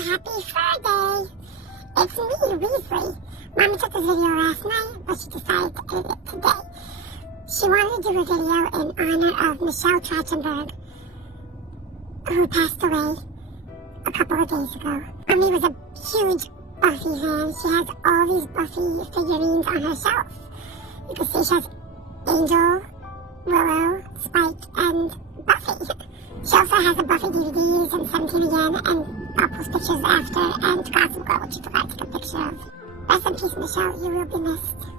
happy Friday. It's me, Weasley. Mommy took the video last night, but she decided to edit it today. She wanted to do a video in honor of Michelle Trachtenberg, who passed away a couple of days ago. Mommy was a huge Buffy fan. She has all these Buffy figurines on her shelf. You can see she has Angel, Willow, Spike, and Buffy. She also has a Buffy DVDs and 17 Again and Apple's pictures after and Gossip Girl, which you forgot to take a picture of. Rest in peace, Michelle. You will be missed.